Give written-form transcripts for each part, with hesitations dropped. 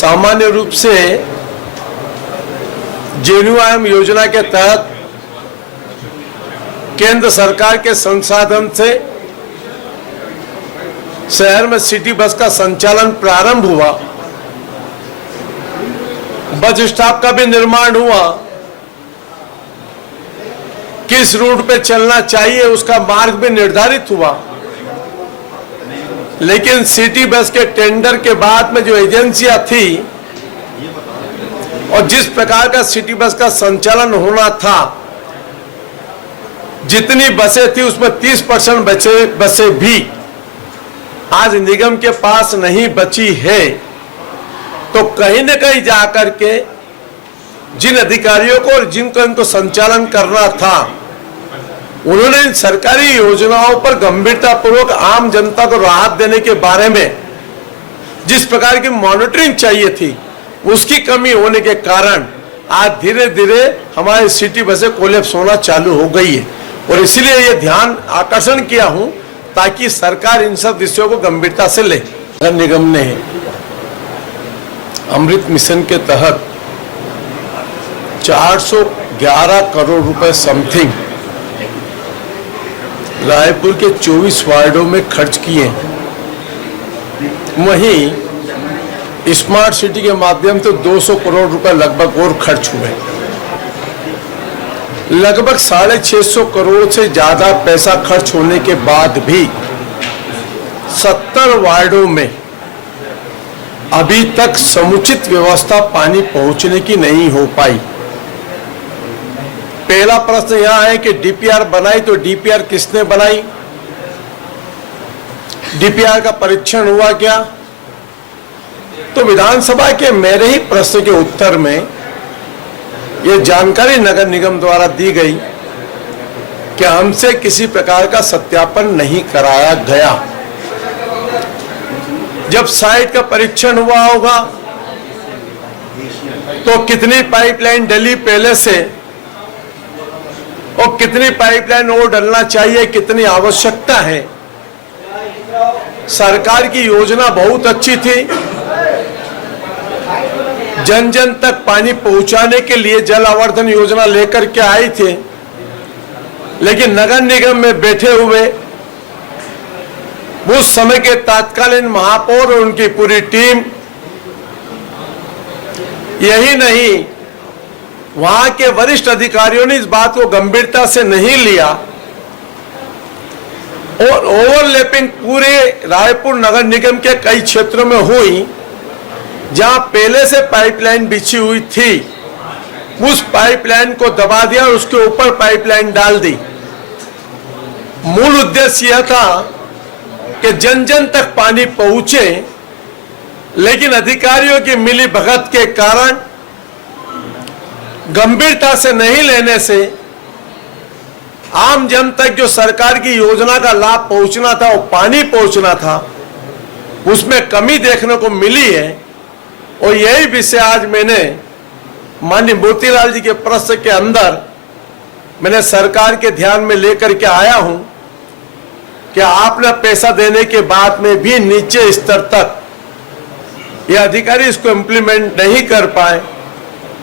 सामान्य रूप से जेएनयूआईएम योजना के तहत केंद्र सरकार के संसाधन से शहर में सिटी बस का संचालन प्रारंभ हुआ। बस स्टॉप का भी निर्माण हुआ। किस रूट पे चलना चाहिए उसका मार्ग भी निर्धारित हुआ। लेकिन सिटी बस के टेंडर के बाद में जो एजेंसियां थी और जिस प्रकार का सिटी बस का संचालन होना था, जितनी बसें थी उसमें 30% बसें भी आज निगम के पास नहीं बची है। तो कहीं न कहीं जाकर के जिन अधिकारियों को और जिनको इनको संचालन करना था, उन्होंने इन सरकारी योजनाओं पर गंभीरतापूर्वक आम जनता को राहत देने के बारे में जिस प्रकार की मॉनिटरिंग चाहिए थी, उसकी कमी होने के कारण आज धीरे धीरे हमारी सिटी बसें कोलैप्स होना चालू हो गई है। और इसलिए ये ध्यान आकर्षण किया हूं ताकि सरकार इन सब विषयों को गंभीरता से ले। नगर निगम ने अमृत मिशन के तहत 411 करोड़ रुपए समथिंग रायपुर के 24 वार्डों में खर्च किए। वहीं स्मार्ट सिटी के माध्यम से 200 करोड़ रुपए लगभग और खर्च हुए। लगभग 650 करोड़ से ज्यादा पैसा खर्च होने के बाद भी 70 वार्डों में अभी तक समुचित व्यवस्था पानी पहुंचने की नहीं हो पाई। पहला प्रश्न यह है कि डीपीआर बनाई तो डीपीआर किसने बनाई? डीपीआर का परीक्षण हुआ क्या? तो विधानसभा के मेरे ही प्रश्न के उत्तर में यह जानकारी नगर निगम द्वारा दी गई कि हमसे किसी प्रकार का सत्यापन नहीं कराया गया। जब साइट का परीक्षण हुआ होगा तो कितनी पाइपलाइन डली पहले से और कितनी पाइपलाइन और डलना चाहिए, कितनी आवश्यकता है। सरकार की योजना बहुत अच्छी थी। जन जन तक पानी पहुंचाने के लिए जल आवर्धन योजना लेकर के आई थे, लेकिन नगर निगम में बैठे हुए उस समय के तत्कालीन महापौर और उनकी पूरी टीम, यही नहीं वहां के वरिष्ठ अधिकारियों ने इस बात को गंभीरता से नहीं लिया और ओवरलैपिंग पूरे रायपुर नगर निगम के कई क्षेत्रों में हुई। जहां पहले से पाइपलाइन बिछी हुई थी, उस पाइपलाइन को दबा दिया और उसके ऊपर पाइपलाइन डाल दी। मूल उद्देश्य यह था कि जन जन तक पानी पहुंचे, लेकिन अधिकारियों की मिली भगत के कारण, गंभीरता से नहीं लेने से आम जन तक जो सरकार की योजना का लाभ पहुंचना था, वो पानी पहुंचना था, उसमें कमी देखने को मिली है। और यही विषय आज मैंने माननीय मोतीलाल जी के प्रश्न के अंदर मैंने सरकार के ध्यान में लेकर के आया हूं कि आपने पैसा देने के बाद में भी नीचे स्तर तक ये अधिकारी इसको इम्प्लीमेंट नहीं कर पाए।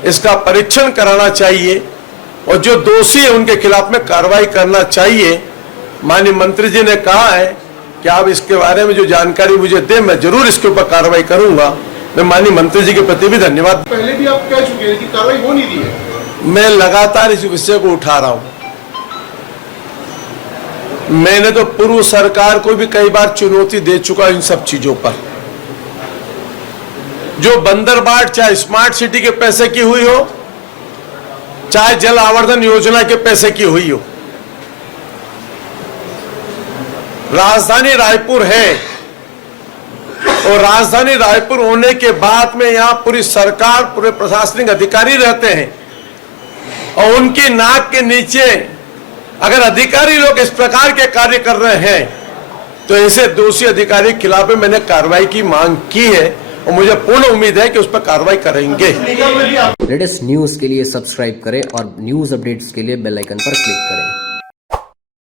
इसका परीक्षण कराना चाहिए और जो दोषी है उनके खिलाफ में कार्रवाई करना चाहिए। माननीय मंत्री जी ने कहा है कि आप इसके बारे में जो जानकारी मुझे दें, मैं जरूर इसके ऊपर कार्रवाई करूंगा। मैं माननीय मंत्री जी के प्रति भी धन्यवाद। पहले भी आप कह चुके हैं कि कार्रवाई हो नहीं रही है। मैं लगातार इस विषय को उठा रहा हूं। मैंने तो पूर्व सरकार को भी कई बार चुनौती दे चुका इन सब चीजों पर। जो बंदरबाट चाहे स्मार्ट सिटी के पैसे की हुई हो, चाहे जल आवर्धन योजना के पैसे की हुई हो, राजधानी रायपुर है और राजधानी रायपुर होने के बाद में यहाँ पूरी सरकार, पूरे प्रशासनिक अधिकारी रहते हैं और उनकी नाक के नीचे अगर अधिकारी लोग इस प्रकार के कार्य कर रहे हैं तो ऐसे दोषी अधिकारी के खिलाफ मैंने कार्रवाई की मांग की है और मुझे पूर्ण उम्मीद है कि उस पर कार्रवाई करेंगे। लेटेस्ट न्यूज के लिए सब्सक्राइब करें और न्यूज अपडेट्स के लिए बेल आइकन पर क्लिक करें।